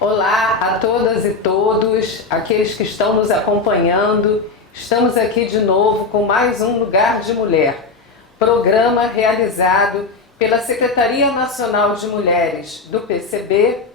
Olá a todas e todos, aqueles que estão nos acompanhando. Estamos aqui de novo com mais um Lugar de Mulher, programa realizado pela Secretaria Nacional de Mulheres do PCB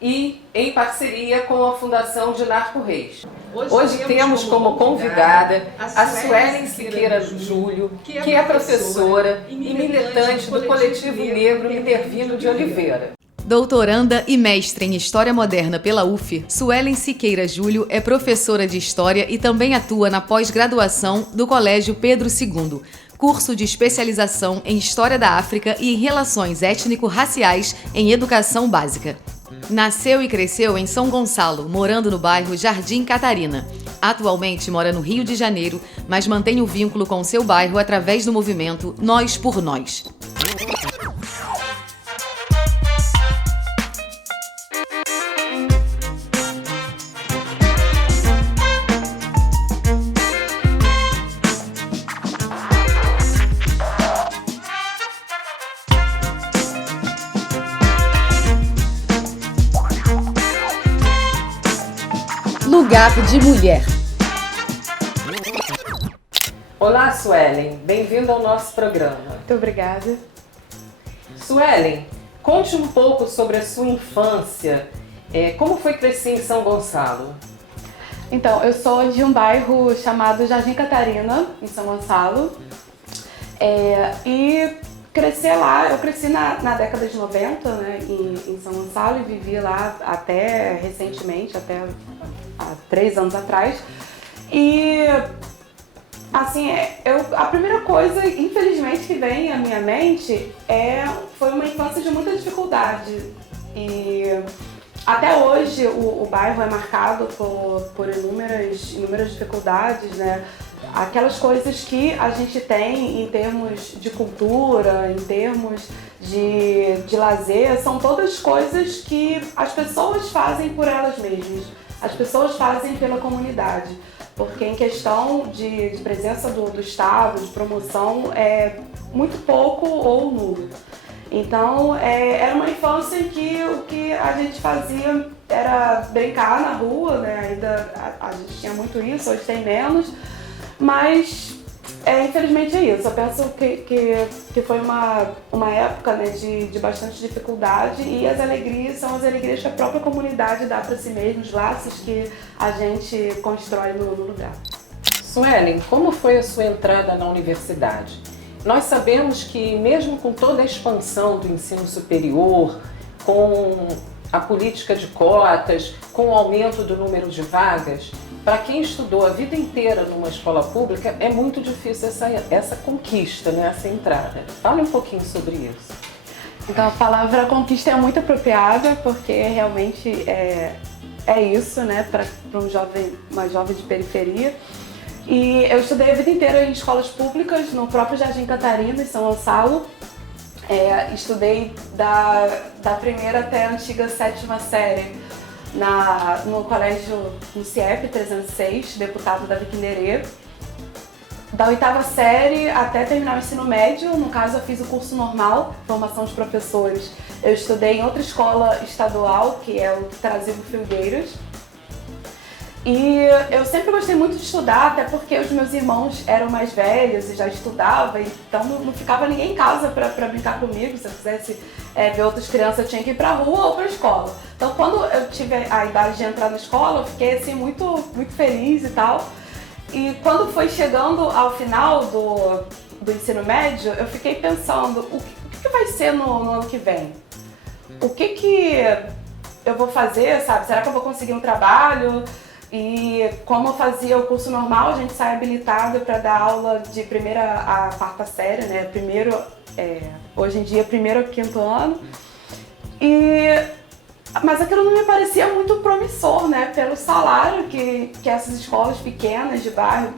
e em parceria com a Fundação Dinar Reis. Hoje temos como convidada a Suelen Siqueira Júlio, que é professora e militante do Coletivo Negro Minervino de Oliveira. Doutoranda e mestre em História Moderna pela UF, Suelen Siqueira Júlio é professora de História e também atua na pós-graduação do Colégio Pedro II, curso de especialização em História da África e em Relações Étnico-Raciais em Educação Básica. Nasceu e cresceu em São Gonçalo, morando no bairro Jardim Catarina. Atualmente mora no Rio de Janeiro, mas mantém o vínculo com seu bairro através do movimento Nós por Nós. Lugar de Mulher. Olá, Suelen. Bem-vinda ao nosso programa. Muito obrigada. Suelen, conte um pouco sobre a sua infância. Como foi crescer em São Gonçalo? Então, eu sou de um bairro chamado Jardim Catarina, em São Gonçalo. E crescer lá, eu cresci na década de 90, né, em São Gonçalo, e vivi lá até recentemente, até há 3 anos atrás. E assim, a primeira coisa, infelizmente, que vem à minha mente foi uma infância de muita dificuldade. E até hoje o bairro é marcado por inúmeras dificuldades, né? Aquelas coisas que a gente tem em termos de cultura, em termos de lazer, são todas coisas que as pessoas fazem por elas mesmas. As pessoas fazem pela comunidade, porque em questão de presença do Estado, de promoção, é muito pouco ou nulo. Então, era uma infância em que o que a gente fazia era brincar na rua, né? Ainda a gente tinha muito isso, hoje tem menos, mas infelizmente é isso. Eu penso que foi uma época, né, de bastante dificuldade, e as alegrias são as alegrias que a própria comunidade dá para si mesma, os laços que a gente constrói no lugar. Suelen, como foi a sua entrada na universidade? Nós sabemos que mesmo com toda a expansão do ensino superior, com a política de cotas, com o aumento do número de vagas, para quem estudou a vida inteira numa escola pública, é muito difícil essa conquista, né, essa entrada. Fale um pouquinho sobre isso. Então, a palavra conquista é muito apropriada, porque realmente é isso, né, para uma jovem de periferia. E eu estudei a vida inteira em escolas públicas, no próprio Jardim Catarina, em São Gonçalo. Estudei da primeira até a antiga 7ª série no colégio no CIEP 306, deputado Davi Kinderê. Da 8ª série até terminar o ensino médio, no caso eu fiz o curso normal, formação de professores. Eu estudei em outra escola estadual, que é o Trazigo Filgueiras. E eu sempre gostei muito de estudar, até porque os meus irmãos eram mais velhos e já estudavam, então não ficava ninguém em casa para brincar comigo. Se eu quisesse ver outras crianças, eu tinha que ir para a rua ou para a escola. Então, quando eu tive a idade de entrar na escola, eu fiquei assim, muito, muito feliz e tal. E quando foi chegando ao final do ensino médio, eu fiquei pensando, o que vai ser no ano que vem? O que eu vou fazer, sabe? Será que eu vou conseguir um trabalho? E como eu fazia o curso normal, a gente sai habilitado para dar aula de 1ª a 4ª série, né? Hoje em dia, 1º a 5º ano. Mas aquilo não me parecia muito promissor, né? Pelo salário que essas escolas pequenas de bairro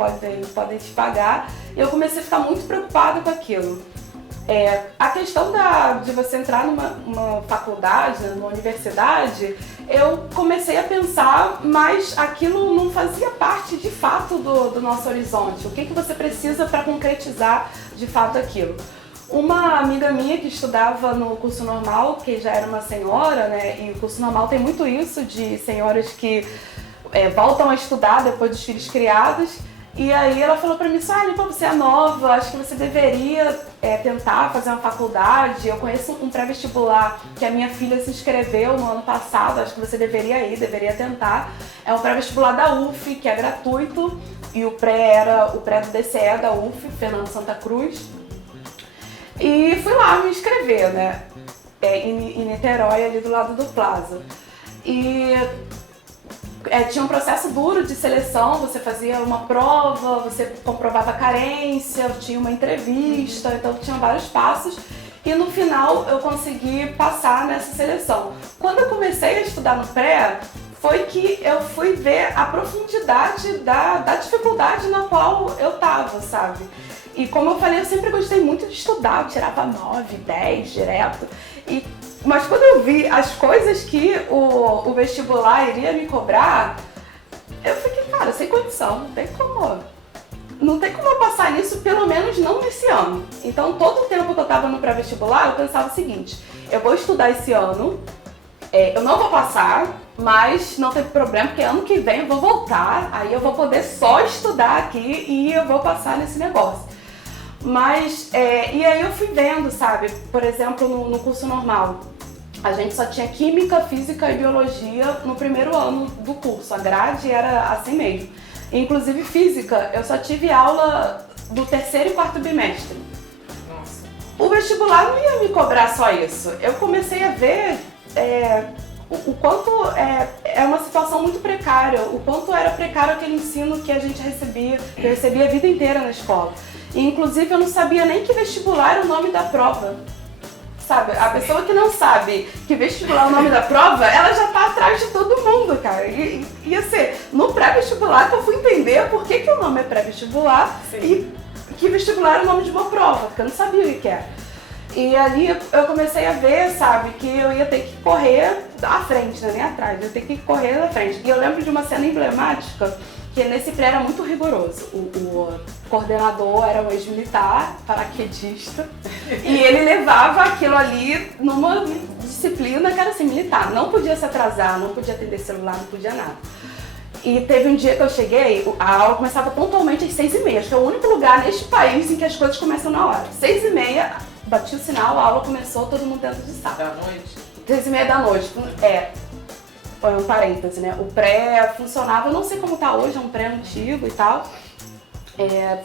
podem te pagar. E eu comecei a ficar muito preocupada com aquilo. A questão de você entrar numa faculdade, numa universidade, eu comecei a pensar, mas aquilo não fazia parte de fato do nosso horizonte. O que você precisa para concretizar de fato aquilo? Uma amiga minha que estudava no curso normal, que já era uma senhora, né? E o curso normal tem muito isso de senhoras que voltam a estudar depois dos filhos criados. E aí ela falou pra mim, Suelen, você é nova, acho que você deveria tentar fazer uma faculdade. Eu conheço um pré-vestibular que a minha filha se inscreveu no ano passado, acho que você deveria ir, deveria tentar. É um pré-vestibular da UF, que é gratuito, e o pré era o pré do DCE da UF, Fernando Santa Cruz. E fui lá me inscrever, né, em Niterói, ali do lado do Plaza. E tinha um processo duro de seleção, você fazia uma prova, você comprovava a carência, tinha uma entrevista, então tinha vários passos. E no final eu consegui passar nessa seleção. Quando eu comecei a estudar no pré, foi que eu fui ver a profundidade da dificuldade na qual eu tava, sabe? E como eu falei, eu sempre gostei muito de estudar, eu tirava 9, 10 direto. Mas quando eu vi as coisas que o vestibular iria me cobrar, eu fiquei, cara, sem condição, não tem como eu passar nisso, pelo menos não nesse ano. Então todo o tempo que eu tava no pré-vestibular, eu pensava o seguinte, eu vou estudar esse ano, eu não vou passar, mas não tem problema, porque ano que vem eu vou voltar, aí eu vou poder só estudar aqui e eu vou passar nesse negócio. Mas, e aí eu fui vendo, sabe, por exemplo, no curso normal, a gente só tinha Química, Física e Biologia no primeiro ano do curso, a grade era assim mesmo. Inclusive Física, eu só tive aula do terceiro e quarto bimestre. Nossa. O vestibular não ia me cobrar só isso, eu comecei a ver o quanto é uma situação muito precária, o quanto era precário aquele ensino que a gente recebia, que eu recebia a vida inteira na escola. E, inclusive, eu não sabia nem que vestibular era o nome da prova. Sabe, a pessoa que não sabe que vestibular é o nome da prova, ela já tá atrás de todo mundo, cara. E assim, no pré-vestibular que eu fui entender por que o nome é pré-vestibular e que vestibular é o nome de uma prova, porque eu não sabia o que era. E ali eu comecei a ver, sabe, que eu ia ter que correr à frente, né, nem atrás, eu ia ter que correr à frente. E eu lembro de uma cena emblemática, que nesse pré era muito rigoroso. O coordenador era um ex-militar, paraquedista, e ele levava aquilo ali numa disciplina que era assim, militar. Não podia se atrasar, não podia atender celular, não podia nada. E teve um dia que eu cheguei, a aula começava pontualmente às 6h30, acho que é o único lugar neste país em que as coisas começam na hora. 6h30, bati o sinal, a aula começou, todo mundo dentro de sala. Da noite? 6h30 da noite, foi um parêntese, né? O pré funcionava, eu não sei como tá hoje, é um pré antigo e tal.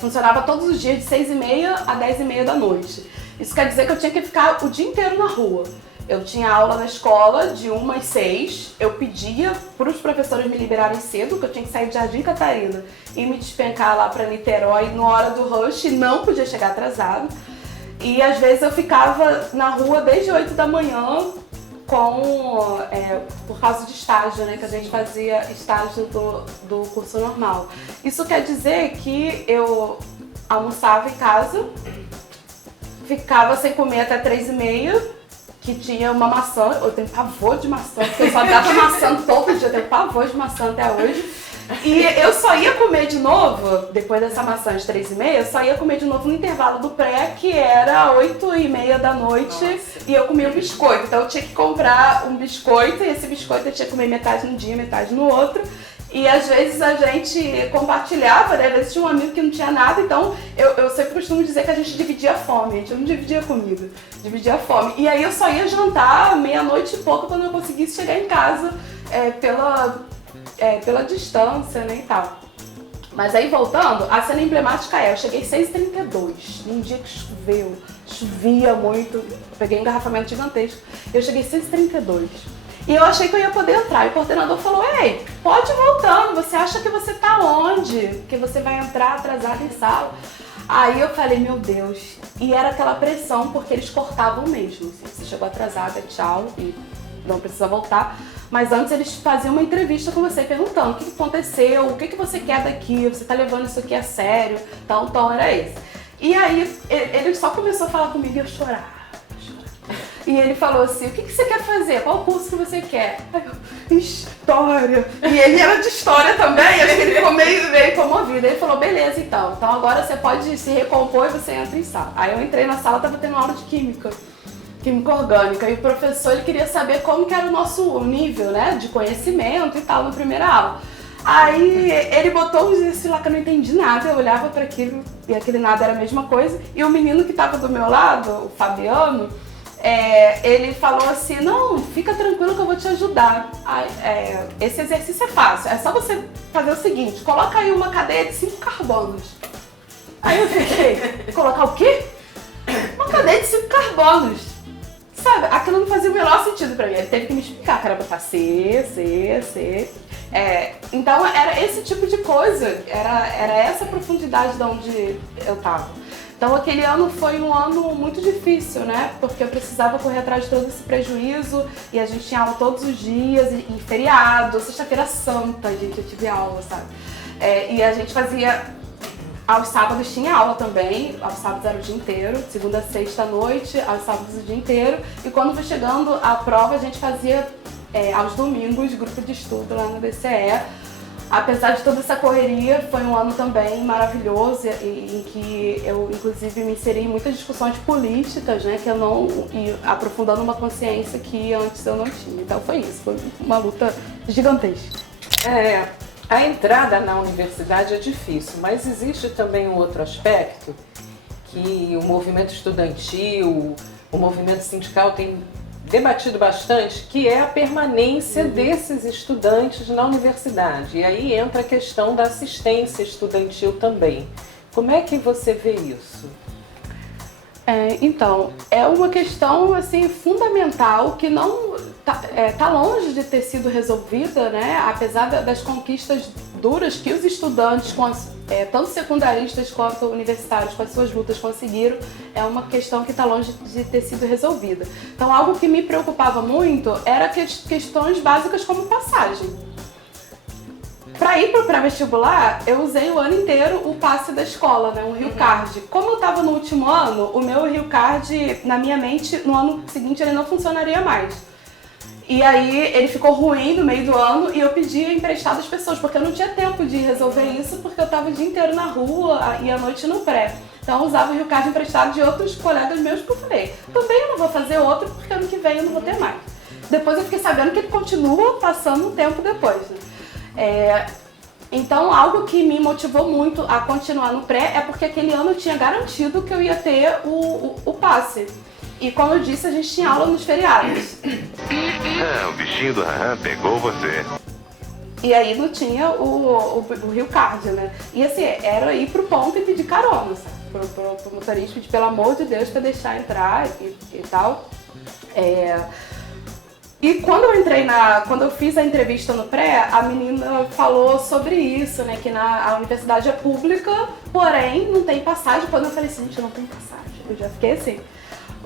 Funcionava todos os dias de 6h30 a 10h30 da noite. Isso quer dizer que eu tinha que ficar o dia inteiro na rua. Eu tinha aula na escola de 1 às 6, eu pedia para os professores me liberarem cedo, que eu tinha que sair de Jardim Catarina e me despencar lá para Niterói na hora do rush, não podia chegar atrasado. E às vezes eu ficava na rua desde 8 da manhã, por causa de estágio, né, que a gente fazia estágio do curso normal. Isso quer dizer que eu almoçava em casa, ficava sem comer até 3h30, que tinha uma maçã, eu tenho pavor de maçã, porque eu só dava maçã todo dia, eu tenho pavor de maçã até hoje. E eu só ia comer de novo, depois dessa maçã de 3h30, eu só ia comer de novo no intervalo do pré, que era 8h30 da noite. Nossa. E eu comia um biscoito. Então eu tinha que comprar um biscoito, e esse biscoito eu tinha que comer metade num dia, metade no outro. E às vezes a gente compartilhava, né? Às vezes tinha um amigo que não tinha nada, então eu sempre costumo dizer que a gente dividia a fome, a gente não dividia a comida, dividia a fome. E aí eu só ia jantar meia-noite e pouco quando eu conseguisse chegar em casa pela distância, né, e tal. Mas aí voltando, a cena emblemática eu cheguei 6h32, num dia que chovia muito, peguei um engarrafamento gigantesco, eu cheguei 6h32. E eu achei que eu ia poder entrar, e o coordenador falou, ei, pode ir voltando, você acha que você tá onde? Que você vai entrar atrasado em sala? Aí eu falei, meu Deus, e era aquela pressão, porque eles cortavam mesmo, assim, você chegou atrasada, tchau, e não precisa voltar. Mas antes eles faziam uma entrevista com você, perguntando o que aconteceu, o que você quer daqui, você tá levando isso aqui a sério, então o tom era esse. E aí ele só começou a falar comigo e eu chorava. E ele falou assim, o que você quer fazer? Qual curso que você quer? Aí eu, história. E ele era de história também, acho que ele ficou meio comovido. Ele falou, beleza então agora você pode se recompor e você entra em sala. Aí eu entrei na sala, tava tendo aula de química orgânica, e o professor ele queria saber como que era o nosso nível, né, de conhecimento e tal na primeira aula. Aí ele botou um exercício lá que eu não entendi nada, eu olhava para aquilo e aquele nada era a mesma coisa, e o menino que estava do meu lado, o Fabiano, ele falou assim, não, fica tranquilo que eu vou te ajudar. Esse exercício é fácil, é só você fazer o seguinte, coloca aí uma cadeia de 5 carbonos. Aí eu fiquei, colocar o quê? Uma cadeia de 5 carbonos. Sabe, aquilo não fazia o menor sentido pra mim, ele teve que me explicar, cara, botar C. Então era esse tipo de coisa, era essa profundidade de onde eu tava. Então aquele ano foi um ano muito difícil, né? Porque eu precisava correr atrás de todo esse prejuízo e a gente tinha aula todos os dias, e feriado, sexta-feira santa, gente, eu tive aula, sabe? E a gente fazia... Aos sábados tinha aula também, aos sábados era o dia inteiro, segunda a sexta à noite, aos sábados o dia inteiro. E quando foi chegando a prova, a gente fazia aos domingos grupo de estudo lá no DCE. Apesar de toda essa correria, foi um ano também maravilhoso em que eu, inclusive, me inseri em muitas discussões políticas, né, e aprofundando uma consciência que antes eu não tinha. Então foi isso, foi uma luta gigantesca. A entrada na universidade é difícil, mas existe também um outro aspecto que o movimento estudantil, o movimento sindical tem debatido bastante, que é a permanência desses estudantes na universidade. E aí entra a questão da assistência estudantil também. Como é que você vê isso? Então, é uma questão assim, fundamental que não tá longe de ter sido resolvida, né? Apesar das conquistas duras que os estudantes, tanto secundaristas quanto universitários, com as suas lutas conseguiram, é uma questão que está longe de ter sido resolvida. Então, algo que me preocupava muito era questões básicas como passagem. Para ir para o pré-vestibular, eu usei o ano inteiro o passe da escola, né, um Rio Card. Como eu estava no último ano, o meu Rio Card, na minha mente, no ano seguinte ele não funcionaria mais. E aí ele ficou ruim no meio do ano e eu pedia emprestado às pessoas, porque eu não tinha tempo de resolver isso, porque eu estava o dia inteiro na rua e à noite no pré. Então eu usava o Rio Card emprestado de outros colegas meus que eu falei, também eu não vou fazer outro, porque ano que vem eu não vou ter mais. Depois eu fiquei sabendo que ele continua passando um tempo depois, né? Então, algo que me motivou muito a continuar no pré é porque aquele ano eu tinha garantido que eu ia ter o passe. E como eu disse, a gente tinha aula nos feriados. O bichinho do Rahan pegou você. E aí não tinha o Rio Card, né? E assim, era ir pro ponto e pedir carona, sabe? Pro motorista, pedir pelo amor de Deus pra deixar entrar e tal. E quando eu fiz a entrevista no pré, a menina falou sobre isso, né? Que a universidade é pública, porém não tem passagem. Quando eu falei assim, gente, não tem passagem, eu já fiquei assim.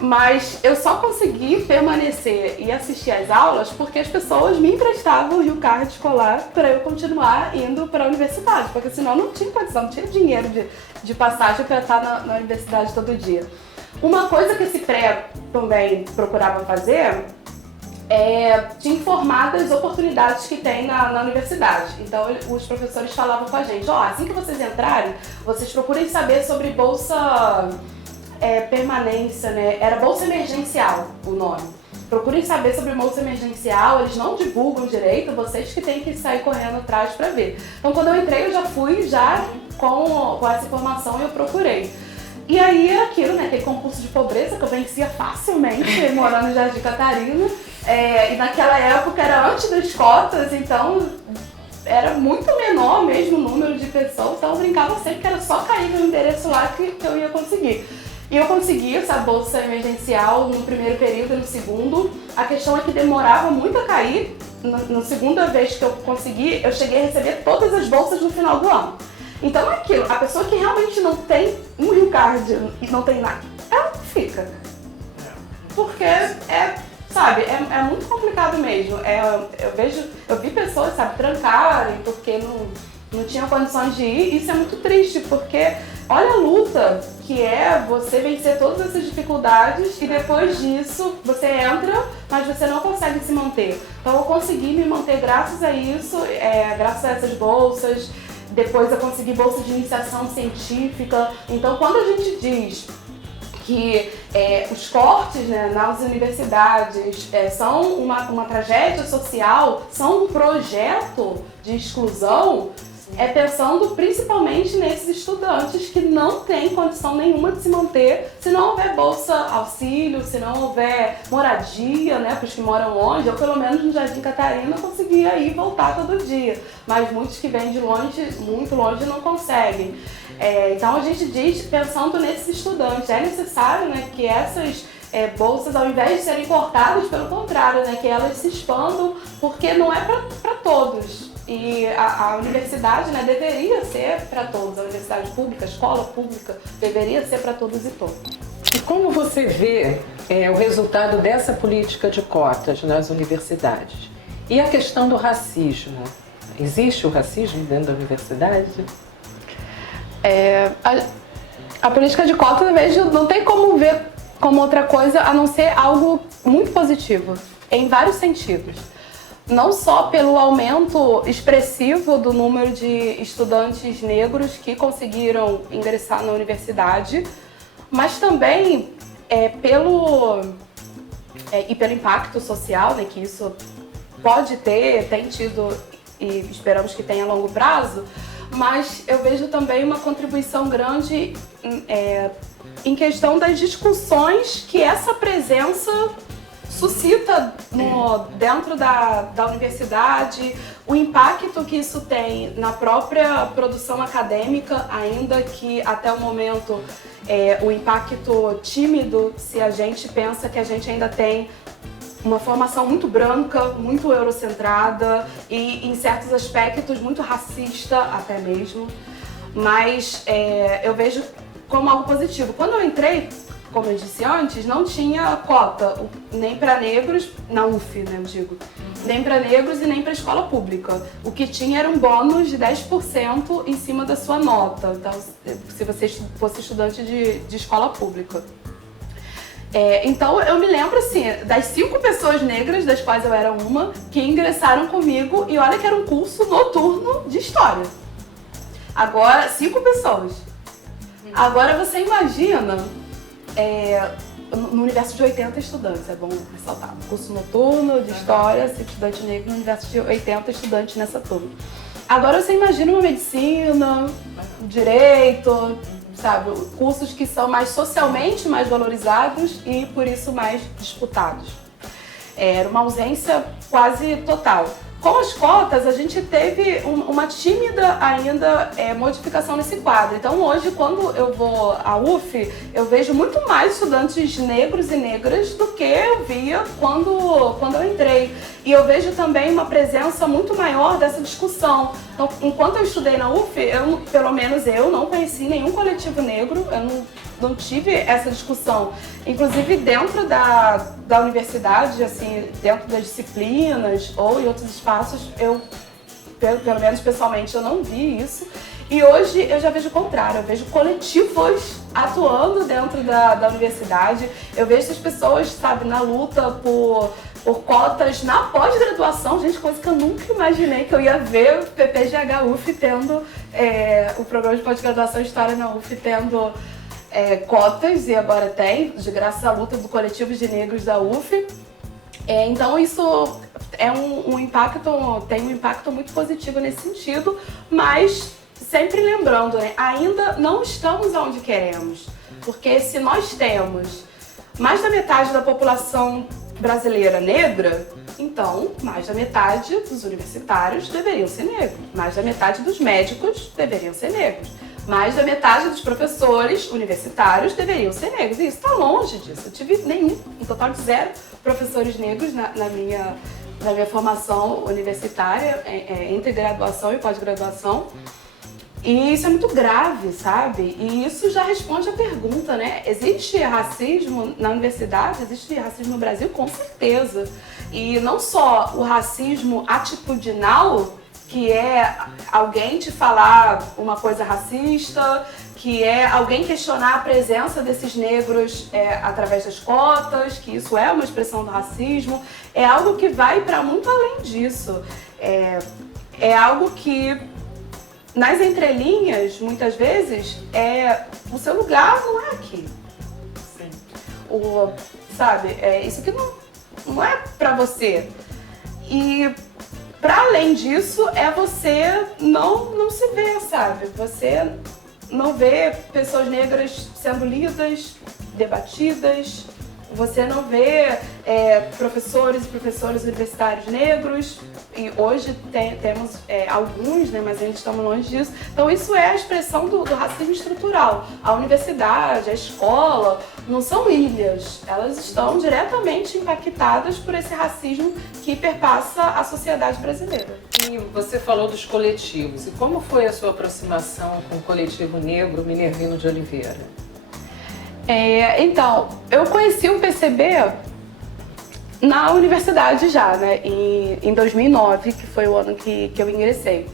Mas eu só consegui permanecer e assistir às aulas porque as pessoas me emprestavam o Rio Card escolar para eu continuar indo para a universidade, porque senão eu não tinha condição, não tinha dinheiro de passagem para estar na universidade todo dia. Uma coisa que esse pré também procurava fazer te informar das oportunidades que tem na universidade. Então os professores falavam com a gente, assim que vocês entrarem, vocês procurem saber sobre bolsa permanência, né? Era bolsa emergencial o nome. Procurem saber sobre bolsa emergencial, eles não divulgam direito, vocês que têm que sair correndo atrás para ver. Então quando eu entrei, eu já fui com essa informação e eu procurei. E aí era aquilo, né? Aquele concurso de pobreza que eu vencia facilmente, morando em Jardim Catarina. E naquela época era antes das cotas, então era muito menor mesmo o número de pessoas. Então eu brincava sempre que era só cair no endereço lá que eu ia conseguir. E eu consegui essa bolsa emergencial no primeiro período e no segundo. A questão é que demorava muito a cair. Na segunda vez que eu consegui, eu cheguei a receber todas as bolsas no final do ano. Então é aquilo, a pessoa que realmente não tem um Rio Card e não tem nada, ela não fica. Porque sabe, é muito complicado mesmo. Eu vi pessoas, sabe, trancarem porque não tinham condições de ir. Isso é muito triste, porque olha a luta que é você vencer todas essas dificuldades e depois disso você entra, mas você não consegue se manter. Então eu consegui me manter graças a isso, graças a essas bolsas. Depois eu consegui bolsa de iniciação científica. Então quando a gente diz que os cortes, né, nas universidades são uma tragédia social, são um projeto de exclusão, pensando principalmente nesses estudantes que não têm condição nenhuma de se manter se não houver bolsa auxílio, se não houver moradia, né, para os que moram longe. Eu, pelo menos no Jardim Catarina, conseguia ir e voltar todo dia, mas muitos que vêm de longe, muito longe, não conseguem. Então a gente diz, pensando nesses estudantes, é necessário, né, que essas bolsas, ao invés de serem cortadas, pelo contrário, né, que elas se expandam, porque não é para todos. E a universidade, né, deveria ser para todos, a universidade pública, a escola pública, deveria ser para todos e todas. E como você vê o resultado dessa política de cotas nas universidades? E a questão do racismo? Existe o racismo dentro da universidade? A política de cotas, eu vejo, não tem como ver como outra coisa a não ser algo muito positivo, em vários sentidos. Não só pelo aumento expressivo do número de estudantes negros que conseguiram ingressar na universidade, mas também pelo impacto social, né, que isso pode ter, tem tido e esperamos que tenha a longo prazo, mas eu vejo também uma contribuição grande em questão das discussões que essa presença suscita dentro da universidade, o impacto que isso tem na própria produção acadêmica, ainda que até o momento o impacto tímido, se a gente pensa que a gente ainda tem uma formação muito branca, muito eurocentrada e, em certos aspectos, muito racista até mesmo. Mas eu vejo como algo positivo. Quando eu entrei, como eu disse antes, não tinha cota, nem para negros, na UF, né, eu digo, nem para negros e nem para escola pública. O que tinha era um bônus de 10% em cima da sua nota, então, se você fosse estudante de escola pública. Então eu me lembro assim, das 5 pessoas negras, das quais eu era uma, que ingressaram comigo, e olha que era um curso noturno de história. Agora, 5 pessoas. Agora você imagina, no universo de 80 estudantes, é bom ressaltar. Curso noturno de história, 5 estudantes negros, no universo de 80 estudantes nessa turma. Agora você imagina uma medicina, direito, sabe, cursos que são mais socialmente mais valorizados e por isso mais disputados. Era uma ausência quase total. Com as cotas, a gente teve uma tímida ainda modificação nesse quadro. Então hoje, quando eu vou à UF, eu vejo muito mais estudantes negros e negras do que eu via quando eu entrei. E eu vejo também uma presença muito maior dessa discussão. Então, enquanto eu estudei na UF, pelo menos eu não conheci nenhum coletivo negro, eu não tive essa discussão. Inclusive dentro da universidade, assim, dentro das disciplinas ou em outros espaços, eu, pelo menos pessoalmente, eu não vi isso. E hoje eu já vejo o contrário, eu vejo coletivos atuando dentro da universidade, eu vejo essas pessoas, sabe, na luta por cotas na pós-graduação, gente, coisa que eu nunca imaginei que eu ia ver o PPGH UF tendo, o programa de pós-graduação História na UF tendo cotas, e agora tem, graças à luta do coletivo de negros da UF. Então isso tem um impacto muito positivo nesse sentido, mas sempre lembrando, né, ainda não estamos onde queremos, porque se nós temos mais da metade da população brasileira negra, então mais da metade dos universitários deveriam ser negros, mais da metade dos médicos deveriam ser negros, mais da metade dos professores universitários deveriam ser negros. E isso está longe disso. Eu tive um total de 0 professores negros na minha formação universitária, entre graduação e pós-graduação. E isso é muito grave, sabe? E isso já responde à pergunta, né? Existe racismo na universidade? Existe racismo no Brasil? Com certeza. E não só o racismo atitudinal, que é alguém te falar uma coisa racista, que é alguém questionar a presença desses negros através das cotas, que isso é uma expressão do racismo, é algo que vai para muito além disso. É algo que, nas entrelinhas, muitas vezes, o seu lugar não é aqui. Sim. Sabe, isso aqui não é pra você. E, pra além disso, você não se ver, sabe? Você não vê pessoas negras sendo lidas, debatidas. Você não vê professores e professoras universitários negros, e hoje temos alguns, né, mas ainda estamos longe disso. Então isso é a expressão do racismo estrutural. A universidade, a escola, não são ilhas, elas estão diretamente impactadas por esse racismo que perpassa a sociedade brasileira. E você falou dos coletivos, e como foi a sua aproximação com o coletivo negro Minervino de Oliveira? Então, eu conheci o PCB na universidade já, né? Em 2009, que foi o ano que eu ingressei.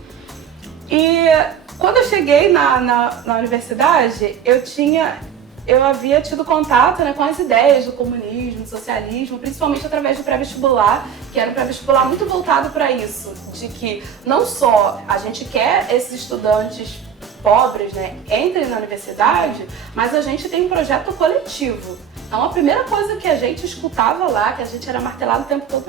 E quando eu cheguei na universidade, eu havia tido contato, né, com as ideias do comunismo, do socialismo, principalmente através do pré-vestibular, que era um pré-vestibular muito voltado para isso, de que não só a gente quer esses estudantes pobres, né, entrem na universidade, mas a gente tem um projeto coletivo. Então a primeira coisa que a gente escutava lá, que a gente era martelado o tempo todo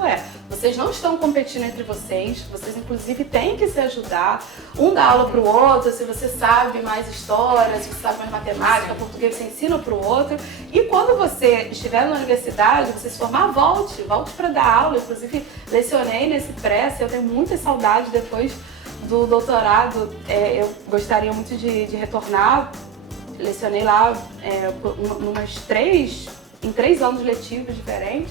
vocês não estão competindo entre vocês inclusive têm que se ajudar, um dá aula pro outro, se você sabe mais história, se você sabe mais matemática, português, você ensina pro outro. E quando você estiver na universidade, você se formar, volte para dar aula. Inclusive lecionei nesse pré, eu tenho muitas saudades depois do doutorado, eu gostaria muito de retornar. Lecionei lá em 3 anos letivos diferentes.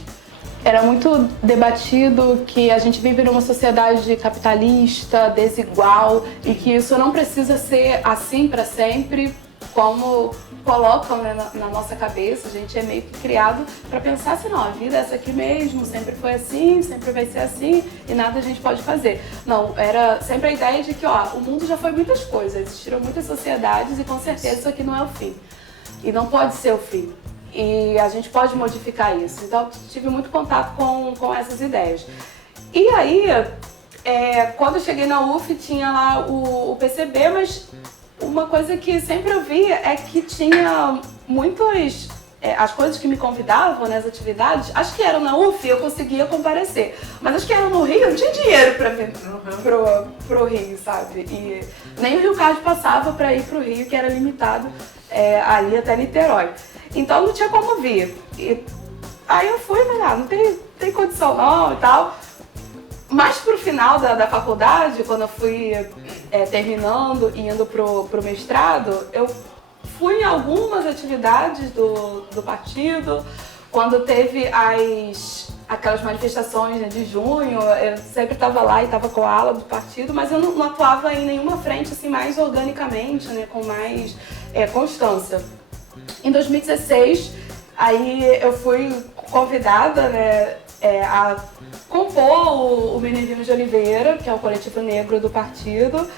Era muito debatido que a gente vive numa sociedade capitalista, desigual, e que isso não precisa ser assim para sempre, como colocam, né, na nossa cabeça. A gente é meio que criado para pensar assim, não, a vida é essa aqui mesmo, sempre foi assim, sempre vai ser assim e nada a gente pode fazer. Não, era sempre a ideia de que o mundo já foi muitas coisas, existiram muitas sociedades e com certeza isso aqui não é o fim. E não pode ser o fim. E a gente pode modificar isso. Então tive muito contato com essas ideias. E aí, quando eu cheguei na UF, tinha lá o PCB, mas uma coisa que sempre eu via é que tinha muitos... as coisas que me convidavam, né, as atividades, acho que eram na UF eu conseguia comparecer. Mas acho que eram no Rio, eu não tinha dinheiro pra vir pro Rio, sabe? E nem o Rio Card passava pra ir pro Rio, que era limitado ali até Niterói. Então não tinha como vir. E aí eu fui, mas não tem condição não e tal. Mas pro final da faculdade, quando eu fui terminando e indo pro mestrado, eu fui em algumas atividades do partido. Quando teve aquelas manifestações, né, de junho, eu sempre estava lá e estava com a ala do partido, mas eu não atuava em nenhuma frente assim, mais organicamente, né, com mais constância. Em 2016, aí eu fui convidada, né, a compor o Minervino de Oliveira, que é o coletivo negro do partido.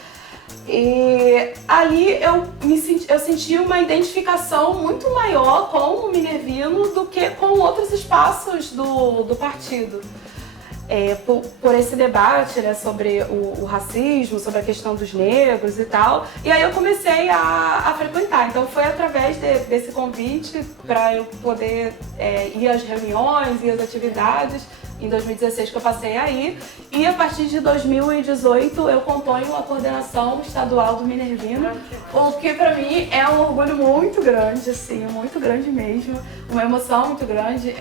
E ali eu senti uma identificação muito maior com o Minervino do que com outros espaços do partido. Por esse debate, né, sobre o racismo, sobre a questão dos negros e tal. E aí eu comecei a frequentar. Então foi através desse convite para eu poder ir às reuniões, ir às atividades. Em 2016 que eu passei aí. E a partir de 2018 eu componho a coordenação estadual do Minervino, o que para mim é um orgulho muito grande, assim, muito grande mesmo. Uma emoção muito grande.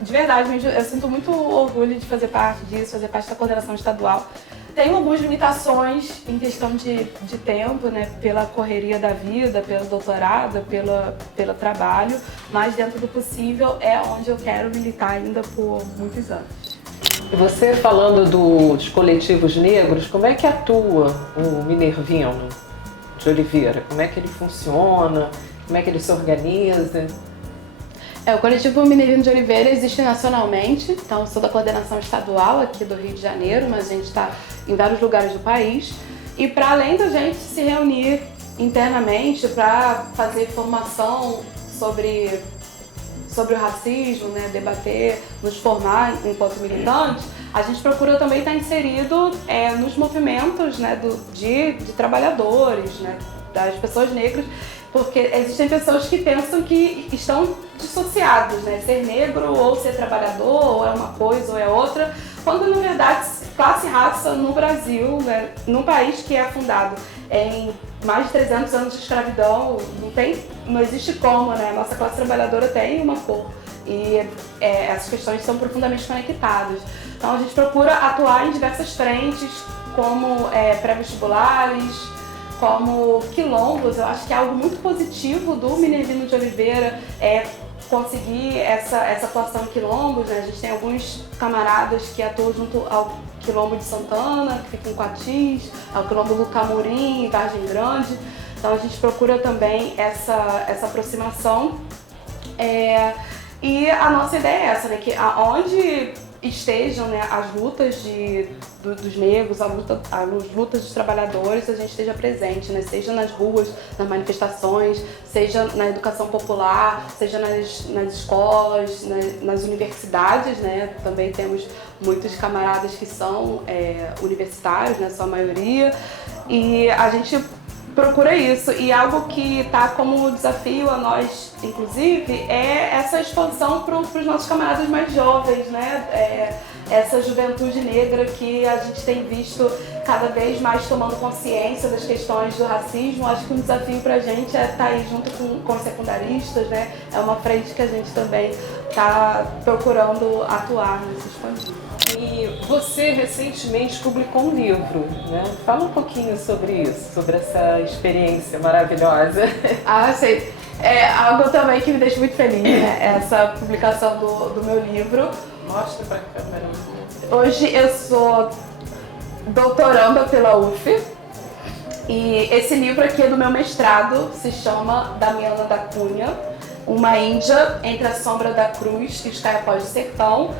De verdade, eu sinto muito orgulho de fazer parte disso, fazer parte da coordenação estadual. Tenho algumas limitações em questão de tempo, né, pela correria da vida, pelo doutorado, pelo trabalho, mas dentro do possível é onde eu quero militar ainda por muitos anos. Você falando dos coletivos negros, como é que atua o Minervino de Oliveira? Como é que ele funciona? Como é que ele se organiza? O Coletivo Mineirino de Oliveira existe nacionalmente, então sou da coordenação estadual aqui do Rio de Janeiro, mas a gente está em vários lugares do país. E para além da gente se reunir internamente para fazer formação sobre o racismo, né, debater, nos formar enquanto militantes, a gente procura também estar inserido nos movimentos, né, de trabalhadores, né, das pessoas negras, porque existem pessoas que pensam que estão dissociados, né, ser negro ou ser trabalhador, ou é uma coisa ou é outra, quando na verdade classe e raça no Brasil, né, num país que é fundado em mais de 300 anos de escravidão, não existe como, né? A nossa classe trabalhadora tem uma cor e essas questões são profundamente conectadas. Então a gente procura atuar em diversas frentes, como pré-vestibulares, como quilombos. Eu acho que é algo muito positivo do Mineirino de Oliveira conseguir essa atuação em quilombos, né? A gente tem alguns camaradas que atuam junto ao Quilombo de Santana, que fica em Coatis, ao Quilombo do Camurim, em Vargem Grande. Então a gente procura também essa aproximação. E a nossa ideia é essa, né? Que aonde estejam, né, as lutas dos negros, as lutas dos trabalhadores, a gente esteja presente, né? Seja nas ruas, nas manifestações, seja na educação popular, seja nas escolas, nas universidades, né? Também temos muitos camaradas que são universitários, né? Sua maioria, e a gente procura isso. E algo que está como desafio a nós, inclusive, é essa expansão para os nossos camaradas mais jovens, né? Essa juventude negra que a gente tem visto cada vez mais tomando consciência das questões do racismo. Acho que um desafio para a gente é estar aí junto com os secundaristas, né? É uma frente que a gente também está procurando atuar nesse expandir. E você recentemente publicou um livro, né? Fala um pouquinho sobre isso, sobre essa experiência maravilhosa. Sei. É algo também que me deixa muito feliz, né? Essa publicação do meu livro. Mostra pra câmera. Hoje eu sou doutoranda pela UF e esse livro aqui é do meu mestrado, se chama Damiana da Cunha, uma Índia entre a sombra da cruz e os caiapós do sertão.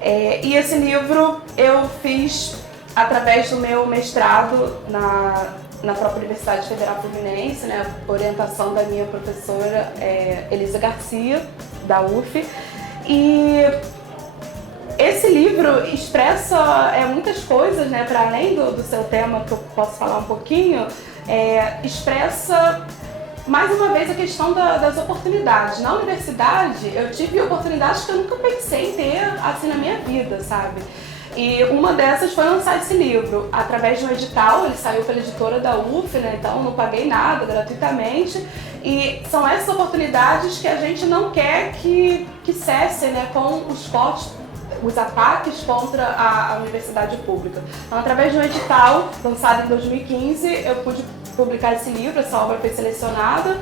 E esse livro eu fiz através do meu mestrado na própria Universidade Federal Fluminense, né, por orientação da minha professora Elisa Garcia, da UF. E esse livro expressa muitas coisas, né, para além do seu tema, que eu posso falar um pouquinho, expressa mais uma vez a questão das oportunidades. Na universidade, eu tive oportunidades que eu nunca pensei em ter assim na minha vida, sabe? E uma dessas foi lançar esse livro através de um edital. Ele saiu pela editora da UF, né? Então não paguei nada, gratuitamente. E são essas oportunidades que a gente não quer que cessem, né, com os cortes, os ataques contra a universidade pública. Então, através de um edital lançado em 2015, eu pude publicar esse livro. Essa obra foi selecionada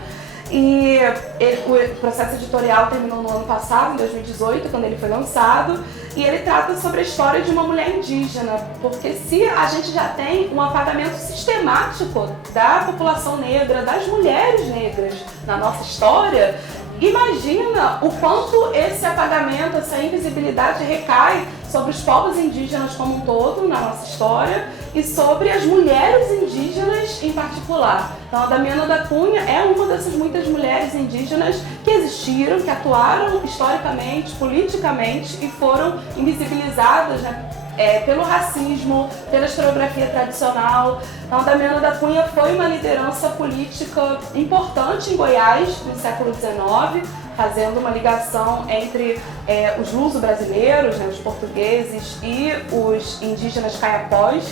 e o processo editorial terminou no ano passado, em 2018, quando ele foi lançado, e ele trata sobre a história de uma mulher indígena, porque se a gente já tem um apagamento sistemático da população negra, das mulheres negras na nossa história, imagina o quanto esse apagamento, essa invisibilidade recai sobre os povos indígenas como um todo na nossa história e sobre as mulheres indígenas em particular. Então a Damiana da Cunha é uma dessas muitas mulheres indígenas que existiram, que atuaram historicamente, politicamente e foram invisibilizadas, né, pelo racismo, pela historiografia tradicional. Então a Damiana da Cunha foi uma liderança política importante em Goiás no século XIX, fazendo uma ligação entre os luso-brasileiros, né, os portugueses, e os indígenas caiapós,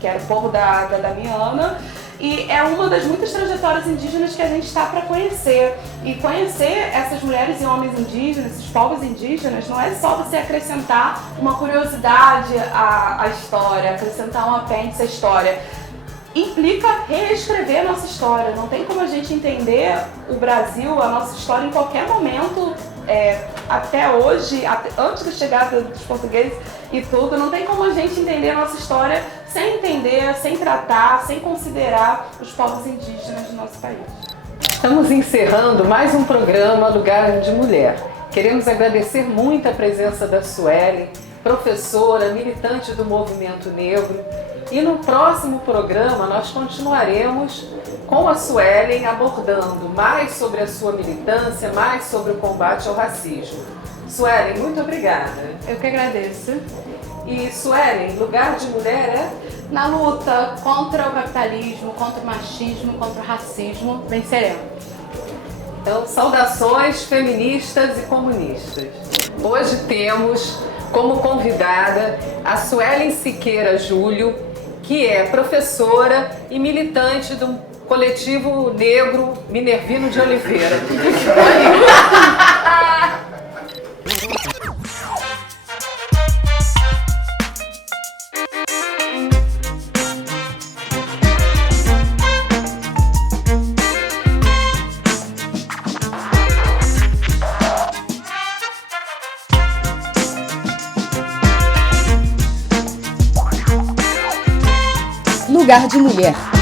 que era o povo da Damiana. E é uma das muitas trajetórias indígenas que a gente está para conhecer. E conhecer essas mulheres e homens indígenas, esses povos indígenas, não é só você acrescentar uma curiosidade à história, acrescentar um apêndice à história. Implica reescrever a nossa história. Não tem como a gente entender o Brasil, a nossa história, em qualquer momento, até hoje, antes da chegada dos portugueses e tudo, não tem como a gente entender a nossa história sem entender, sem tratar, sem considerar os povos indígenas do nosso país. Estamos encerrando mais um programa Lugar de Mulher. Queremos agradecer muito a presença da Suelen, professora, militante do movimento negro. E no próximo programa nós continuaremos com a Suelen abordando mais sobre a sua militância, mais sobre o combate ao racismo. Suelen, muito obrigada. Eu que agradeço. E Suelen, Lugar de Mulher é? Na luta contra o capitalismo, contra o machismo, contra o racismo, venceremos. Então, saudações feministas e comunistas. Hoje temos como convidada a Suelen Siqueira Júlio, que é professora e militante do coletivo negro Minervino de Oliveira. Lugar de Mulher.